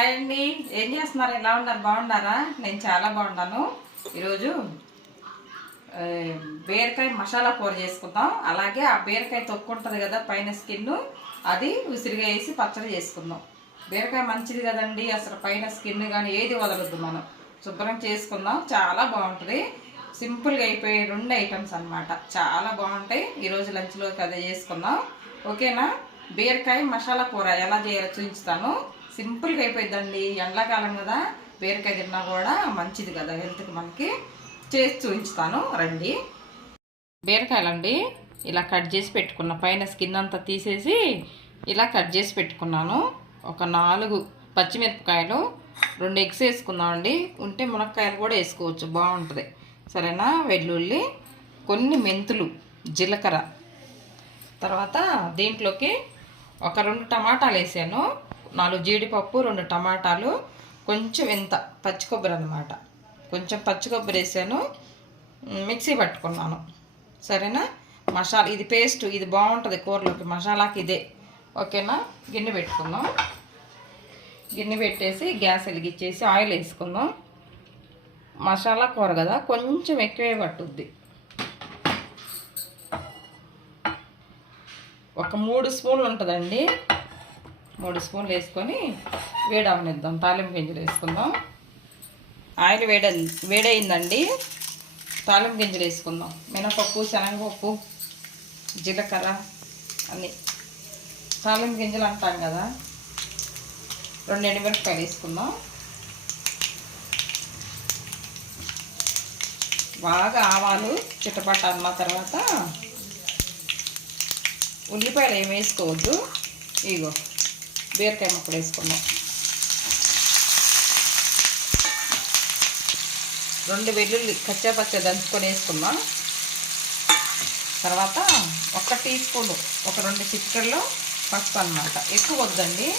Hi అండి, ఏం చేస్తున్నారు? ఎలా ఉన్నారు? బాగున్నారా? నేను చాలా బాగున్నాను. ఈరోజు బీరకాయ మసాలా కూర చేసుకుందాం. అలాగే ఆ బీరకాయ తొక్కు ఉంటుంది కదా పైన స్కిన్, అది ఉసిరిగా వేసి పచ్చడి చేసుకుందాం. బీరకాయ మంచిది కదండి, అసలు పైన స్కిన్ కానీ ఏది వదలొద్దు. మనం శుభ్రం చేసుకుందాం, చాలా బాగుంటుంది. సింపుల్గా అయిపోయే 2 ఐటమ్స్ అన్నమాట, చాలా బాగుంటాయి. ఈరోజు లంచ్లోకి అదే చేసుకుందాం. ఓకేనా? బీరకాయ మసాలా కూర ఎలా చేయాలో చూపించుతాను. సింపుల్గా అయిపోయిందండి. ఎండాకాలం కదా, బీరకాయ తిన్నా కూడా మంచిది కదా హెల్త్కి, మనకి చేసి చూపించుతాను రండి. బీరకాయలండి ఇలా కట్ చేసి పెట్టుకున్నా, పైన స్కిన్ అంతా తీసేసి ఇలా కట్ చేసి పెట్టుకున్నాను. ఒక 4 పచ్చిమిరపకాయలు, 2 ఎగ్స్ వేసుకుందామండి. ఉంటే మునక్కాయలు కూడా వేసుకోవచ్చు, బాగుంటుంది. సరేనా? వెల్లుల్లి, కొన్ని మెంతులు, జీలకర్ర, తర్వాత దీంట్లోకి ఒక 2 టమాటాలు వేసాను, 4 జీడిపప్పు, 2 టమాటాలు, కొంచెం ఇంత పచ్చి కొబ్బరి అనమాట. కొంచెం పచ్చి కొబ్బరి వేసాను, మిక్సీ పట్టుకున్నాను. సరేనా? మసాలా ఇది పేస్ట్, ఇది బాగుంటుంది కూరలోకి, మసాలాకి ఇదే. ఓకేనా? గిన్నె పెట్టుకుందాం. గిన్నె పెట్టేసి గ్యాస్ వెలిగించేసి ఆయిల్ వేసుకుందాం. మసాలా కూర కదా, కొంచెం ఎక్కువే పట్టుద్ది. ఒక 3 స్పూన్లు ఉంటుందండి. 3 స్పూన్లు వేసుకొని వేడవనిద్దాం. తాలింపు గింజలు వేసుకుందాం. ఆయిల్ వేడయిందండి. తాలింపు గింజలు వేసుకుందాం. మినపప్పు, శనగపప్పు, జీలకర్ర అన్నీ తాలింపు గింజలు అంటాం కదా. 2 ఎండుమిరపకాయలు వేసుకుందాం. బాగా ఆవాలు చిట్టపట్ట అన్న తర్వాత ఉల్లిపాయలు ఏమి వేసుకోవద్దు. ఇగో బీరకాయ ముక్కలు వేసుకుందాం. 2 వెల్లుల్లి కచ్చాపచ్చ దంచుకొని వేసుకుందాం. తర్వాత 1 టీ స్పూను, ఒక 2 చిటికెళ్ళు పసుపు అన్నమాట, ఎక్కువ వద్దండి.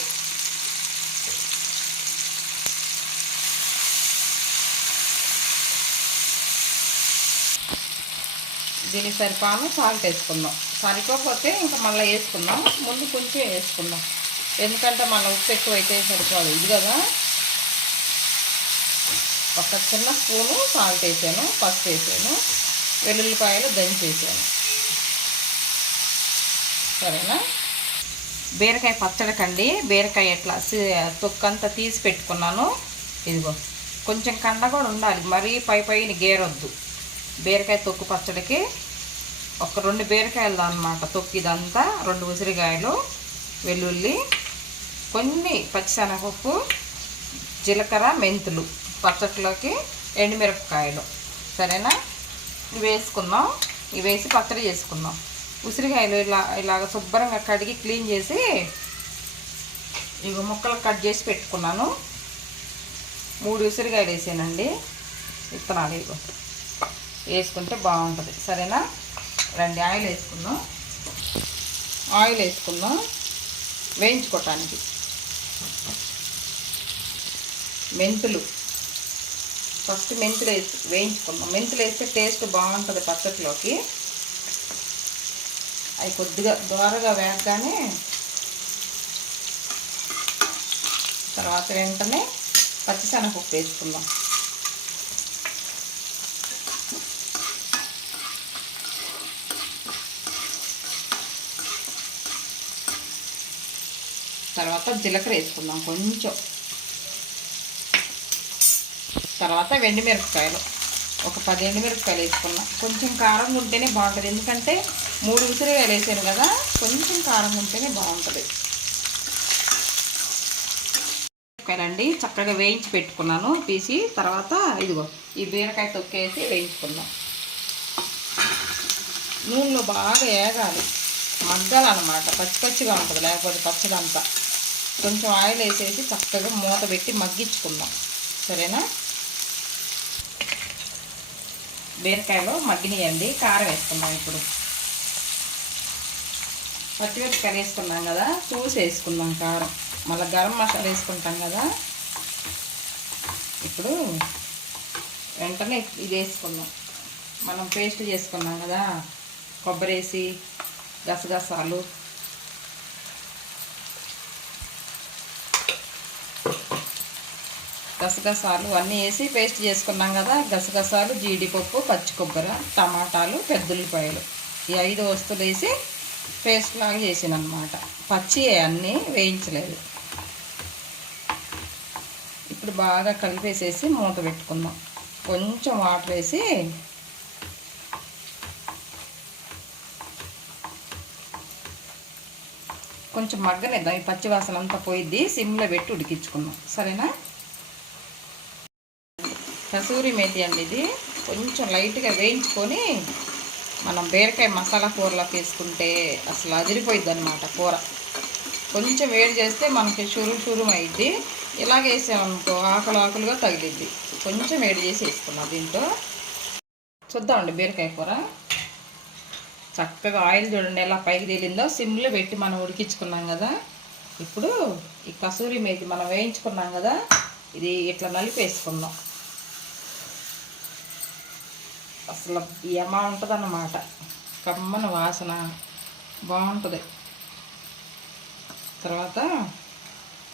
దీనికి సరిపాను సాల్ట్ వేసుకుందాం. సరిపోతే ఇంకా మళ్ళీ వేసుకుందాం. ముందు కొంచెం వేసుకుందాం, ఎందుకంటే మళ్ళీ ఉప్పు ఎక్కువ అయితే సరిపోదు. ఇది కదా, ఒక చిన్న స్పూను సాల్ట్ వేసాను, పసుపు వేసాను, వెల్లుల్లిపాయలు దంచేసాను. సరేనా? బీరకాయ పచ్చడికండి, బీరకాయ ఎట్లా తొక్కంతా తీసి పెట్టుకున్నాను. ఇదిగో కొంచెం కండ కూడా ఉండాలి, మరీ పైన గేరొద్దు. బీరకాయ తొక్కు పచ్చడికి ఒక 2 బీరకాయలు అన్నమాట తొక్కు. ఇదంతా 2 ఉసిరికాయలు, వెల్లుల్లి, కొన్ని పచ్చిశనగపప్పు, జీలకర్ర, మెంతులు, పచ్చట్లోకి ఎండుమిరపకాయలు. సరేనా? ఇవి వేసుకుందాం. ఇవి వేసి పచ్చడి చేసుకుందాం. ఉసిరికాయలు ఇలాగ శుభ్రంగా కడిగి క్లీన్ చేసి ఇవి ముక్కలు కట్ చేసి పెట్టుకున్నాను. 3 ఉసిరికాయలు వేసానండి. విత్తనాలు ఇగో వేసుకుంటే బాగుంటుంది. సరేనా? రండి ఆయిల్ వేసుకుందాం. ఆయిల్ వేసుకుందాం వేయించుకోవటానికి. మెంతులు ఫస్ట్ మెంతులు వేసి వేయించుకుందాం. మెంతులు వేస్తే టేస్ట్ బాగుంటుంది పచ్చట్లోకి. అవి కొద్దిగా దోరగా వేగగానే తర్వాత వెంటనే పచ్చిశనగపప్పు వేసుకుందాం. తర్వాత జీలకర్ర వేసుకుందాం కొంచెం. తర్వాత ఎండుమిరపకాయలు ఒక 10 ఎండుమిరపకాయలు వేసుకున్నాం. కొంచెం కారంగా ఉంటేనే బాగుంటుంది, ఎందుకంటే 3 ఉసిరికాయలు వేసాను కదా, కొంచెం కారంగా ఉంటేనే బాగుంటుంది. అండి చక్కగా వేయించి పెట్టుకున్నాను తీసి. తర్వాత ఇదిగో ఈ బీరకాయ తొక్కేసి వేయించుకుందాం. నూనెలో బాగా వేగాలి, మగ్గాలన్నమాట. పచ్చిగా ఉంటుంది, లేకపోతే పచ్చదంతా. కొంచెం ఆయిల్ వేసేసి చక్కగా మూత పెట్టి మగ్గించుకుందాం. సరేనా? బీరకాయలో మగ్గినాయండి. కారం వేసుకుందాం. ఇప్పుడు పచ్చిమిరపకాయలు వేసుకున్నాం కదా, చూసి వేసుకుందాం కారం. మళ్ళీ గరం మసాలా వేసుకుంటాం కదా. ఇప్పుడు వెంటనే ఇది వేసుకుందాం. మనం పేస్ట్ చేసుకున్నాం కదా, కొబ్బరి వేసి, గసగసాలు, గసగసాలు అన్నీ వేసి పేస్ట్ చేసుకున్నాం కదా. గసగసాలు, జీడిపప్పు, పచ్చి కొబ్బరి, టమాటాలు, పెద్దుల్లిపాయలు ఈ 5 వస్తువులు వేసి పేస్ట్ లాగా చేసాను అనమాట. పచ్చి అన్నీ వేయించలేదు. ఇప్పుడు బాగా కలిపేసేసి మూత పెట్టుకుందాం. కొంచెం వాటర్ వేసి కొంచెం మగ్గనిద్దాం. ఈ పచ్చి వాసన అంతా పోయిద్ది. సిమ్లో పెట్టి ఉడికించుకుందాం. సరేనా? కసూరి మేతి అండి ఇది. కొంచెం లైట్గా వేయించుకొని మనం బీరకాయ మసాలా కూరలోకి వేసుకుంటే అసలు అదిరిపోయిద్ది అనమాట కూర. కొంచెం వేడి చేస్తే మనకి చురు అయింది. ఇలాగ వేసామనుకో ఆకులుగా తగిలిద్ది. కొంచెం వేడి చేసి వేసుకున్నాం. దీంట్లో చూద్దామండి బీరకాయ కూర. చక్కగా ఆయిల్ చూడండి ఎలా పైకి తేలిందో. సిమ్లో పెట్టి మనం ఉడికించుకున్నాం కదా. ఇప్పుడు ఈ కసూరి మేతి మనం వేయించుకున్నాం కదా, ఇది ఇట్లా నలిపేసుకుందాం. అసలు ఏమా ఉంటుంది అన్నమాట. కమ్మన వాసన బాగుంటుంది. తర్వాత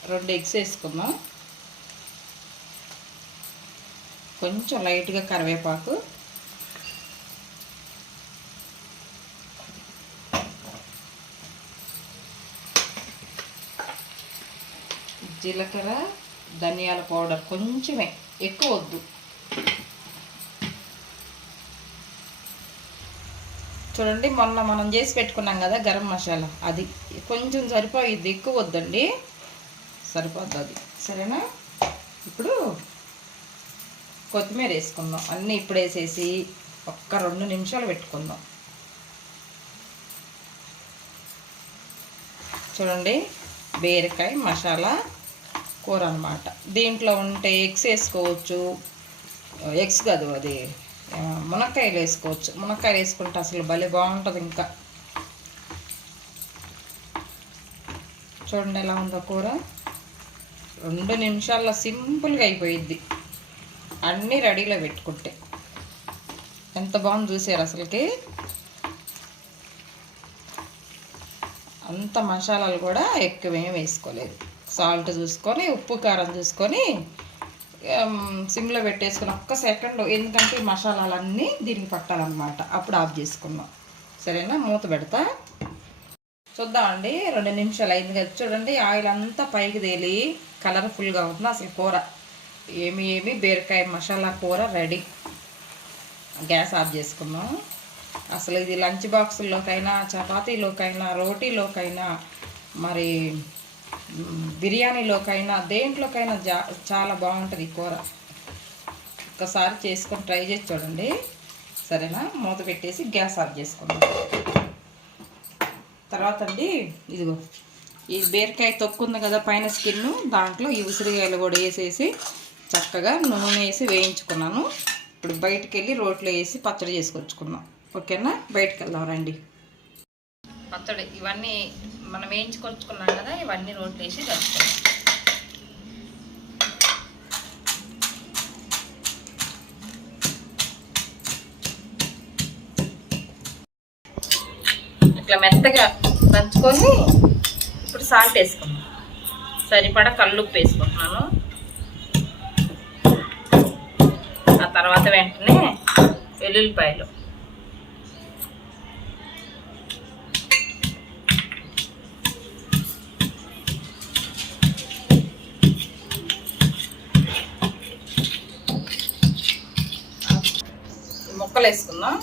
2 ఎగ్స్ వేసుకుందాం. కొంచెం లైట్గా కరివేపాకు, జీలకర్ర, ధనియాల పౌడర్ కొంచెమే, ఎక్కువ వద్దు. చూడండి మొన్న మనం చేసి పెట్టుకున్నాం కదా గరం మసాలా, అది కొంచెం సరిపోయిద్ది, ఎక్కువ వద్దండి, సరిపోద్ది అది. సరేనా? ఇప్పుడు కొత్తిమీర వేసుకుందాం. అన్నీ ఇప్పుడు వేసేసి ఒక్క 2 నిమిషాలు పెట్టుకుందాం. చూడండి బీరకాయ మసాలా కూర అన్నమాట. దీంట్లో ఉంటే ఎగ్స్ వేసుకోవచ్చు. ఎగ్స్ కాదు, అది మునక్కాయలు వేసుకోవచ్చు. మునక్కాయలు వేసుకుంటే అసలు భలే బాగుంటుంది. ఇంకా చూడండి ఎలా ఉందో కూర. 2 నిమిషాల్లో సింపుల్గా అయిపోయిద్ది. అన్నీ రెడీలో పెట్టుకుంటే ఎంత బాగుంది చూసారు. అసలుకి అంత మసాలాలు కూడా ఎక్కువేం వేసుకోలేదు. సాల్ట్ చూసుకొని, ఉప్పు కారం చూసుకొని సిమ్లో పెట్టేసుకుని ఒక్క సెకండ్, ఎందుకంటే ఈ మసాలాలన్నీ దీనికి పట్టాలన్నమాట. అప్పుడు ఆఫ్ చేసుకున్నాం. సరేనా? మూత పెడతా. చూద్దామండి. 2 నిమిషాలు అయింది కదా. చూడండి ఆయిల్ అంతా పైకి తేలి కలర్ఫుల్గా ఉంటుంది. అసలు కూర ఏమి బీరకాయ మసాలా కూర రెడీ. గ్యాస్ ఆఫ్ చేసుకున్నాం. అసలు ఇది లంచ్ బాక్సుల్లోకైనా, చపాతీలోకైనా, రోటీలోకైనా, మరి బిర్యానీలోకైనా, దేంట్లోకైనా చాలా బాగుంటుంది ఈ కూర. ఒక్కసారి చేసుకొని ట్రై చేసి చూడండి. సరేనా? మూత పెట్టేసి గ్యాస్ ఆఫ్ చేసుకుందాం. తర్వాత అండి ఇదిగో ఈ బీరకాయ తొక్కు ఉంది కదా పైన స్కిన్, దాంట్లో ఈ ఉసిరికాయలు కూడా వేసేసి చక్కగా నూనె వేసి వేయించుకున్నాను. ఇప్పుడు బయటికి వెళ్ళి రోట్లో వేసి పచ్చడి చేసుకొచ్చుకున్నాం. ఓకేనా? బయటకు వెళ్దాం రండి. పచ్చడి ఇవన్నీ మనం వేయించుకొచ్చుకున్నాం కదా, ఇవన్నీ రోట్లో వేసి కలుపుకున్నాం. ఇట్లా మెత్తగా దంచుకొని ఇప్పుడు సాల్ట్ వేసుకున్నాం. సరిపడా కల్లుప్పు వేసుకుంటున్నాను. ఆ తర్వాత వెంటనే వెల్లుల్లిపాయలు, ముక్కలు వేసుకుందాం.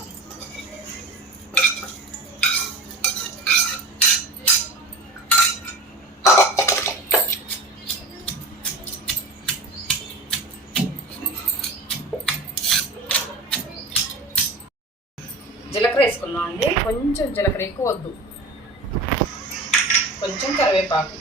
జీలకర్ర వేసుకుందాం అండి. కొంచెం జీలకర్ర, ఎక్కువ వద్దు. కొంచెం కరివేపాకు,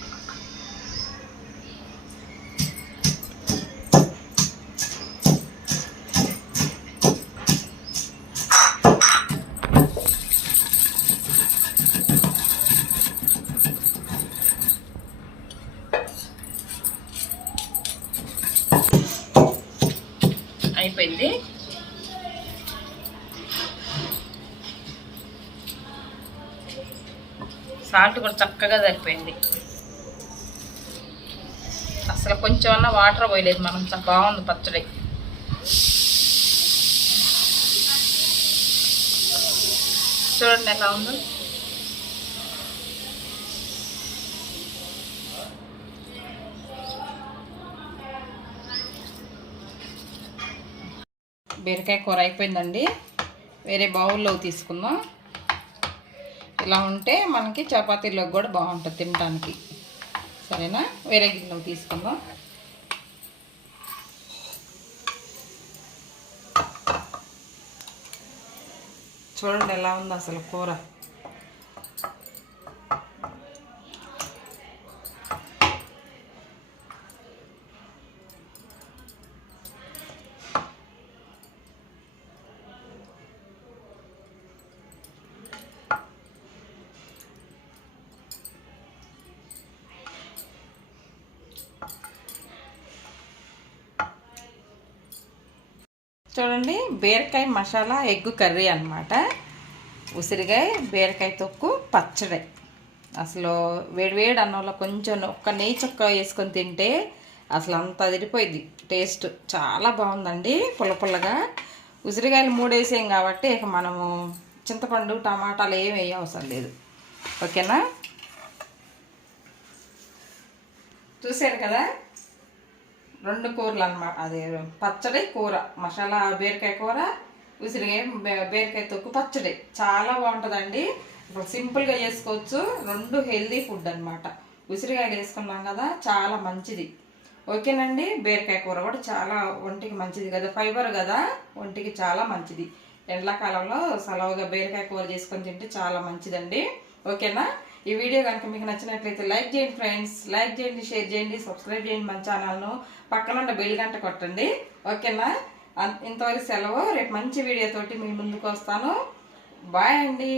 అయిపోయింది. సాల్ట్ కూడా చక్కగా సరిపోయింది. అసలు కొంచెం అన్న వాటర్ పోయలేదు మనం. చాలా బాగుంది పచ్చడి. చూడండి ఎలా ఉందో. బీరకాయ కూర అయిపోయిందండి. వేరే బౌల్లో తీసుకుందాం. ఇలా ఉంటే మనకి చపాతీలోకి కూడా బాగుంటుంది తినడానికి. సరేనా? వేరే గిన్నెలో తీసుకుందాం. చూడండి ఎలా ఉందో అసలు కూర. చూడండి, బీరకాయ మసాలా ఎగ్ కర్రీ అన్నమాట. ఉసిరికాయ బీరకాయ తొక్కు పచ్చడి. అసలు వేడివేడి అన్నంలో కొంచెం ఒక్క నెయ్యి చుక్క వేసుకొని తింటే అసలు అంత అదిరిపోయింది. టేస్ట్ చాలా బాగుందండి. పుల్లపుల్లగా ఉసిరికాయలు 3 వేసాం కాబట్టి ఇక మనము చింతపండు టమాటాలు ఏమి వేయ అవసరం లేదు. ఓకేనా? చూసారు కదా, 2 కూరలు అన్నమాట. అదే పచ్చడి కూర, మసాలా బీరకాయ కూర, ఉసిరికాయ బీరకాయ తొక్కు పచ్చడి. చాలా బాగుంటుందండి. ఇప్పుడు సింపుల్గా చేసుకోవచ్చు. 2 హెల్దీ ఫుడ్ అనమాట. ఉసిరికాయలు వేసుకున్నాం కదా, చాలా మంచిది. ఓకేనండి. బీరకాయ కూర కూడా చాలా ఒంటికి మంచిది కదా, ఫైబర్ కదా, ఒంటికి చాలా మంచిది. ఎండాకాలంలో సలవుగా బీరకాయ కూర చేసుకొని తింటే చాలా మంచిదండి. ఓకేనా? ఈ వీడియో కనుక మీకు నచ్చినట్లయితే లైక్ చేయండి ఫ్రెండ్స్. లైక్ చేయండి, షేర్ చేయండి, సబ్స్క్రైబ్ చేయండి మన ఛానల్ను. పక్కన ఉన్న బెల్ గంట కొట్టండి. ఓకేనా? ఇంతవరకు సెలవు. రేపు మంచి వీడియోతోటి మీ ముందుకు వస్తాను. బాయ్ అండి.